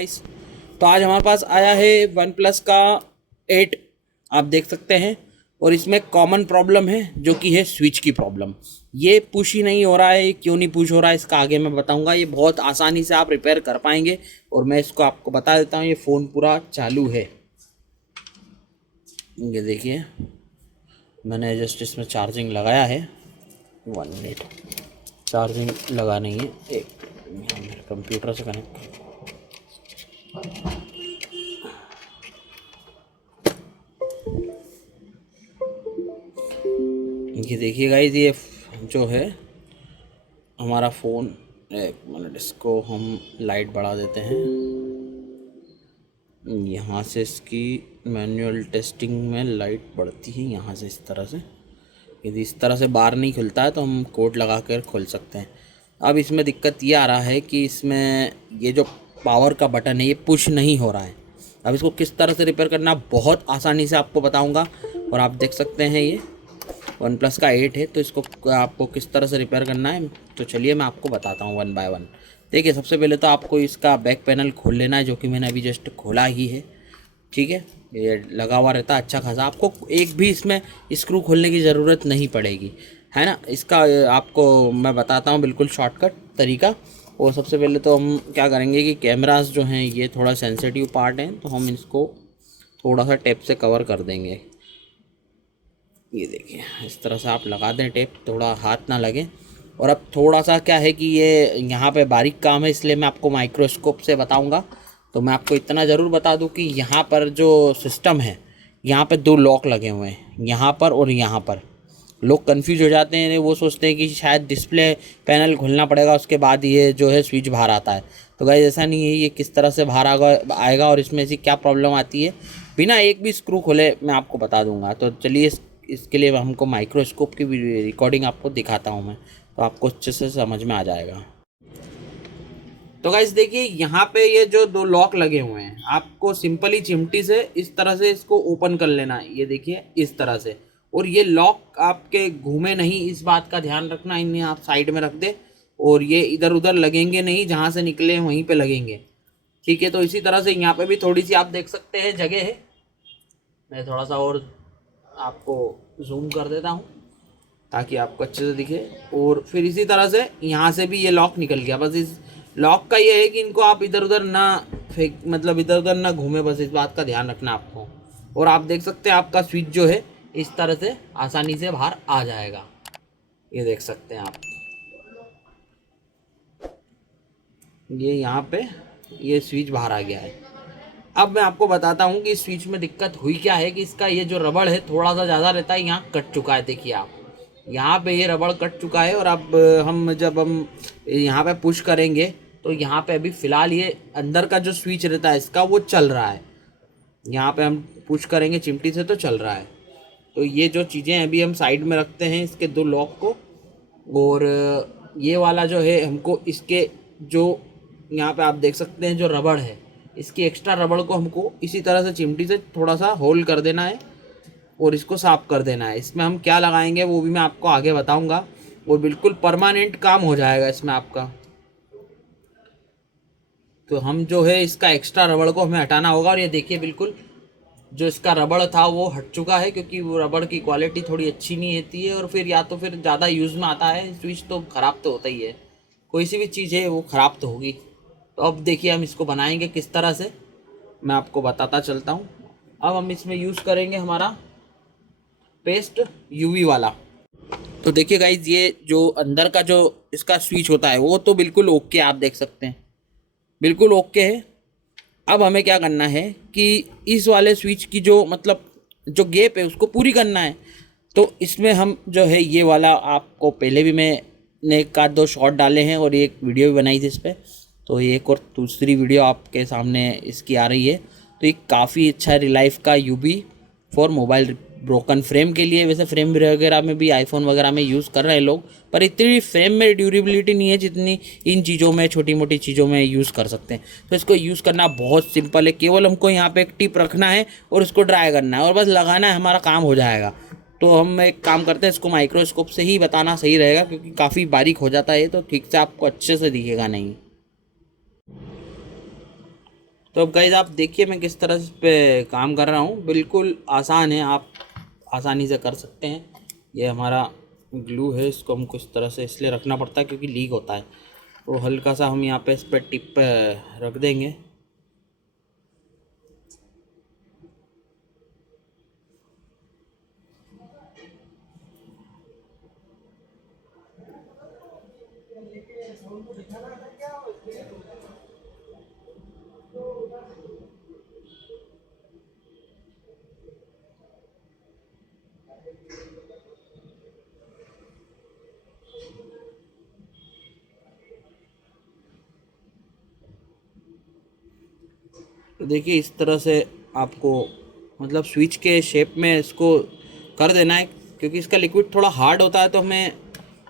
Guys, तो आज हमारे पास आया है वन प्लस का 8। आप देख सकते हैं और इसमें कॉमन प्रॉब्लम है जो कि है स्विच की प्रॉब्लम। ये पुश ही नहीं हो रहा है। क्यों नहीं पुश हो रहा है इसका आगे मैं बताऊंगा। ये बहुत आसानी से आप रिपेयर कर पाएंगे और मैं इसको आपको बता देता हूँ। ये फ़ोन पूरा चालू है, ये देखिए मैंने जस्ट इसमें चार्जिंग लगाया है। 1 मिनट, चार्जिंग लगा नहीं है, एक मेरे कंप्यूटर से कनेक्ट। ये देखिए गाइस, ये जो है हमारा फ़ोन, एक मिनट इसको हम लाइट बढ़ा देते हैं। यहाँ से इसकी मैनुअल टेस्टिंग में लाइट बढ़ती है, यहाँ से इस तरह से। यदि इस तरह से बाहर नहीं खुलता है तो हम कोड लगा कर खोल सकते हैं। अब इसमें दिक्कत ये आ रहा है कि इसमें ये जो पावर का बटन है ये पुश नहीं हो रहा है। अब इसको किस तरह से रिपेयर करना बहुत आसानी से आपको बताऊंगा। और आप देख सकते हैं ये वन प्लस का 8 है, तो इसको आपको किस तरह से रिपेयर करना है तो चलिए मैं आपको बताता हूँ 1 बाय 1। देखिए, सबसे पहले तो आपको इसका बैक पैनल खोल लेना है, जो कि मैंने अभी जस्ट खोला ही है। ठीक है, ये लगा हुआ रहता है अच्छा खासा। आपको एक भी इसमें स्क्रू खोलने की ज़रूरत नहीं पड़ेगी, है ना। इसका आपको मैं बताता हूँ बिल्कुल शॉर्टकट तरीका। और सबसे पहले तो हम क्या करेंगे कि कैमरास जो हैं ये थोड़ा सेंसिटिव पार्ट हैं, तो हम इसको थोड़ा सा टेप से कवर कर देंगे। ये देखिए इस तरह से आप लगा दें टेप, थोड़ा हाथ ना लगे। और अब थोड़ा सा क्या है कि ये यहाँ पे बारीक काम है, इसलिए मैं आपको माइक्रोस्कोप से बताऊँगा। तो मैं आपको इतना ज़रूर बता दूं कि यहाँ पर जो सिस्टम है, यहाँ पे 2 लॉक लगे हुए हैं, यहाँ पर और यहाँ पर। लोग कंफ्यूज हो जाते हैं, वो सोचते हैं कि शायद डिस्प्ले पैनल खोलना पड़ेगा उसके बाद ये जो है स्विच बाहर आता है। तो गाइस ऐसा नहीं है। ये किस तरह से बाहर आएगा और इसमें ऐसी क्या प्रॉब्लम आती है बिना एक भी स्क्रू खोले मैं आपको बता दूंगा। तो चलिए इसके लिए हमको माइक्रोस्कोप की रिकॉर्डिंग आपको दिखाता हूँ मैं, तो आपको अच्छे से समझ में आ जाएगा। तो गाइस देखिए, यहाँ पे ये जो 2 लॉक लगे हुए हैं, आपको सिंपली चिमटी से इस तरह से इसको ओपन कर लेना है। ये देखिए इस तरह से। और ये लॉक आपके घूमे नहीं, इस बात का ध्यान रखना। इन्हें आप साइड में रख दे और ये इधर उधर लगेंगे नहीं, जहाँ से निकले वहीं पे लगेंगे। ठीक है, तो इसी तरह से यहाँ पे भी थोड़ी सी आप देख सकते हैं जगह है। मैं थोड़ा सा और आपको जूम कर देता हूँ ताकि आपको अच्छे से दिखे। और फिर इसी तरह से यहाँ से भी ये लॉक निकल गया। बस इस लॉक का ये है कि इनको आप इधर उधर ना फेंक, मतलब इधर उधर ना घूमे, बस इस बात का ध्यान रखना आपको। और आप देख सकते हैं आपका स्विच जो है इस तरह से आसानी से बाहर आ जाएगा। ये देख सकते हैं आप, ये यहाँ पे ये स्विच बाहर आ गया है। अब मैं आपको बताता हूँ कि इस स्विच में दिक्कत हुई क्या है। कि इसका ये जो रबड़ है थोड़ा सा ज़्यादा रहता है, यहाँ कट चुका है। देखिए आप, यहाँ पे ये रबड़ कट चुका है। और अब जब हम यहाँ पे पुश करेंगे तो यहाँ पे अभी फ़िलहाल ये अंदर का जो स्विच रहता है इसका वो चल रहा है। यहाँ पे हम पुश करेंगे चिमटी से तो चल रहा है। तो ये जो चीज़ें अभी हम साइड में रखते हैं इसके 2 लॉक को। और ये वाला जो है हमको इसके जो यहाँ पे आप देख सकते हैं जो रबड़ है, इसकी एक्स्ट्रा रबड़ को हमको इसी तरह से चिमटी से थोड़ा सा होल्ड कर देना है और इसको साफ कर देना है। इसमें हम क्या लगाएंगे वो भी मैं आपको आगे बताऊंगा। और बिल्कुल परमानेंट काम हो जाएगा इसमें आपका। तो हम जो है इसका एक्स्ट्रा रबड़ को हमें हटाना होगा। और ये देखिए बिल्कुल जो इसका रबड़ था वो हट चुका है, क्योंकि वो रबड़ की क्वालिटी थोड़ी अच्छी नहीं रहती है। और फिर या तो फिर ज़्यादा यूज़ में आता है स्विच तो ख़राब तो होता ही है। कोई सी भी चीज़ है वो ख़राब तो होगी। तो अब देखिए हम इसको बनाएंगे किस तरह से, मैं आपको बताता चलता हूँ। अब हम इसमें यूज़ करेंगे हमारा पेस्ट यूवी वाला। तो देखिए गाइज, ये जो अंदर का जो इसका स्विच होता है वो तो बिल्कुल ओके, आप देख सकते हैं बिल्कुल ओके है। अब हमें क्या करना है कि इस वाले स्विच की जो मतलब जो गैप है उसको पूरी करना है। तो इसमें हम जो है ये वाला, आपको पहले भी मैंने 1-2 शॉट डाले हैं और एक वीडियो भी बनाई थी इस पर। तो एक और दूसरी वीडियो आपके सामने इसकी आ रही है। तो ये काफ़ी अच्छा है, रिलाइफ का UV for mobile broken frame के लिए। वैसे फ्रेम वगैरह में भी आईफोन वगैरह में यूज़ कर रहे हैं लोग, पर इतनी फ्रेम में ड्यूरेबिलिटी नहीं है जितनी इन चीज़ों में, छोटी मोटी चीज़ों में यूज़ कर सकते हैं। तो इसको यूज़ करना बहुत सिंपल है। केवल हमको यहाँ पे एक टिप रखना है और उसको ड्राई करना है और बस लगाना है, हमारा काम हो जाएगा। तो हम एक काम करते हैं, इसको माइक्रोस्कोप से ही बताना सही रहेगा, क्योंकि काफ़ी बारीक हो जाता है तो ठीक से आपको अच्छे से दिखेगा नहीं। तो अब गाइज आप देखिए मैं किस तरह से पे काम कर रहा हूँ, बिल्कुल आसान है, आप आसानी से कर सकते हैं। ये हमारा ग्लू है, इसको हमको इस तरह से इसलिए रखना पड़ता है क्योंकि लीक होता है। तो हल्का सा हम यहाँ पे इस पर टिप पे रख देंगे। तो देखिए इस तरह से आपको मतलब स्विच के शेप में इसको कर देना है, क्योंकि इसका लिक्विड थोड़ा हार्ड होता है तो हमें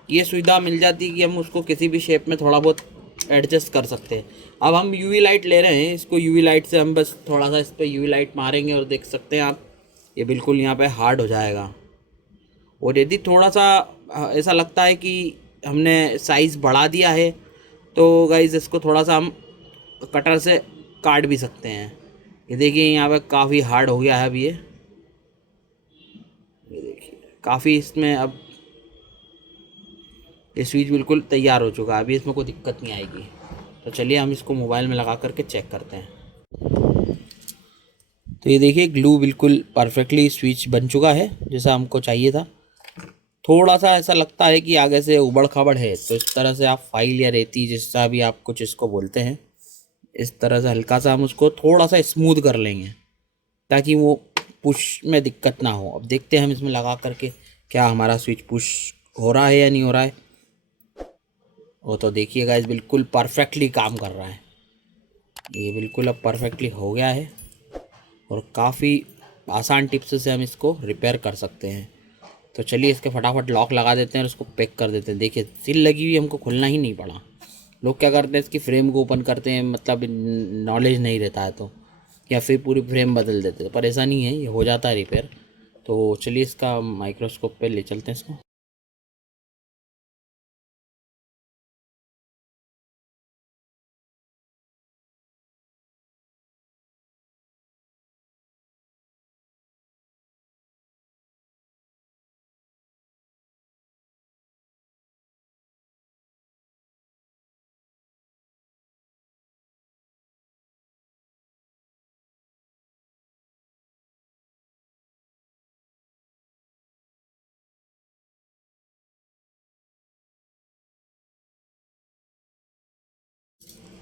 ये सुविधा मिल जाती है कि हम उसको किसी भी शेप में थोड़ा बहुत एडजस्ट कर सकते हैं। अब हम यूवी लाइट ले रहे हैं, इसको यूवी लाइट से हम बस थोड़ा सा इस पर यूवी लाइट मारेंगे और देख सकते हैं आप ये बिल्कुल यहाँ पे हार्ड हो जाएगा। और यदि थोड़ा सा ऐसा लगता है कि हमने साइज़ बढ़ा दिया है तो गाइज़ इसको थोड़ा सा हम कटर से काट भी सकते हैं। ये देखिए यहाँ पे काफ़ी हार्ड हो गया है अब ये देखिए काफ़ी इसमें अब ये स्विच बिल्कुल तैयार हो चुका है, अभी इसमें कोई दिक्कत नहीं आएगी। तो चलिए हम इसको मोबाइल में लगा करके चेक करते हैं। तो ये देखिए ग्लू बिल्कुल परफेक्टली स्विच बन चुका है जैसा हमको चाहिए था। थोड़ा सा ऐसा लगता है कि आगे से उबड़ खाबड़ है, तो इस तरह से आप फाइल या रेती जैसा भी आप कुछ इसको बोलते हैं, इस तरह से हल्का सा हम उसको थोड़ा सा स्मूथ कर लेंगे ताकि वो पुश में दिक्कत ना हो। अब देखते हैं हम इसमें लगा करके क्या हमारा स्विच पुश हो रहा है या नहीं हो रहा है। वो तो देखिए गाइस बिल्कुल परफेक्टली काम कर रहा है, ये बिल्कुल अब परफेक्टली हो गया है और काफ़ी आसान टिप्स से हम इसको रिपेयर कर सकते हैं। तो चलिए इसके फटाफट लॉक लगा देते हैं और इसको पैक कर देते हैं। देखिए सील लगी हुई, हमको खुलना ही नहीं पड़ा। लोग क्या करते हैं इसकी फ्रेम को ओपन करते हैं, मतलब नॉलेज नहीं रहता है तो, या फिर पूरी फ्रेम बदल देते हैं, पर ऐसा नहीं है, ये हो जाता है रिपेयर। तो चलिए इसका माइक्रोस्कोप पे ले चलते हैं इसको।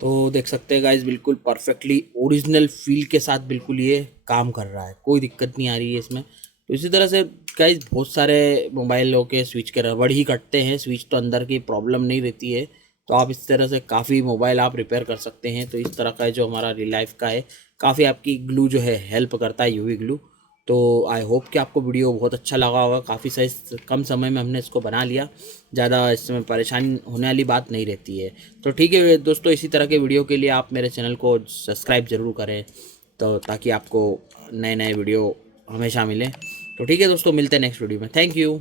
तो देख सकते हैं गाइस बिल्कुल परफेक्टली ओरिजिनल फील के साथ बिल्कुल ये काम कर रहा है, कोई दिक्कत नहीं आ रही है इसमें। तो इसी तरह से गाइस बहुत सारे मोबाइलों के स्विच के रबड़ ही कटते हैं, स्विच तो अंदर की प्रॉब्लम नहीं रहती है। तो आप इस तरह से काफ़ी मोबाइल आप रिपेयर कर सकते हैं। तो इस तरह का जो हमारा रिलाइफ का है, काफ़ी आपकी ग्लू जो है हेल्प करता है, यूवी ग्लू। तो आई होप कि आपको वीडियो बहुत अच्छा लगा होगा, काफ़ी सही कम समय में हमने इसको बना लिया, ज़्यादा इसमें परेशानी होने वाली बात नहीं रहती है। तो ठीक है दोस्तों, इसी तरह के वीडियो के लिए आप मेरे चैनल को सब्सक्राइब ज़रूर करें, तो ताकि आपको नए नए वीडियो हमेशा मिलें। तो ठीक है दोस्तों, मिलते हैं नेक्स्ट वीडियो में। Thank you.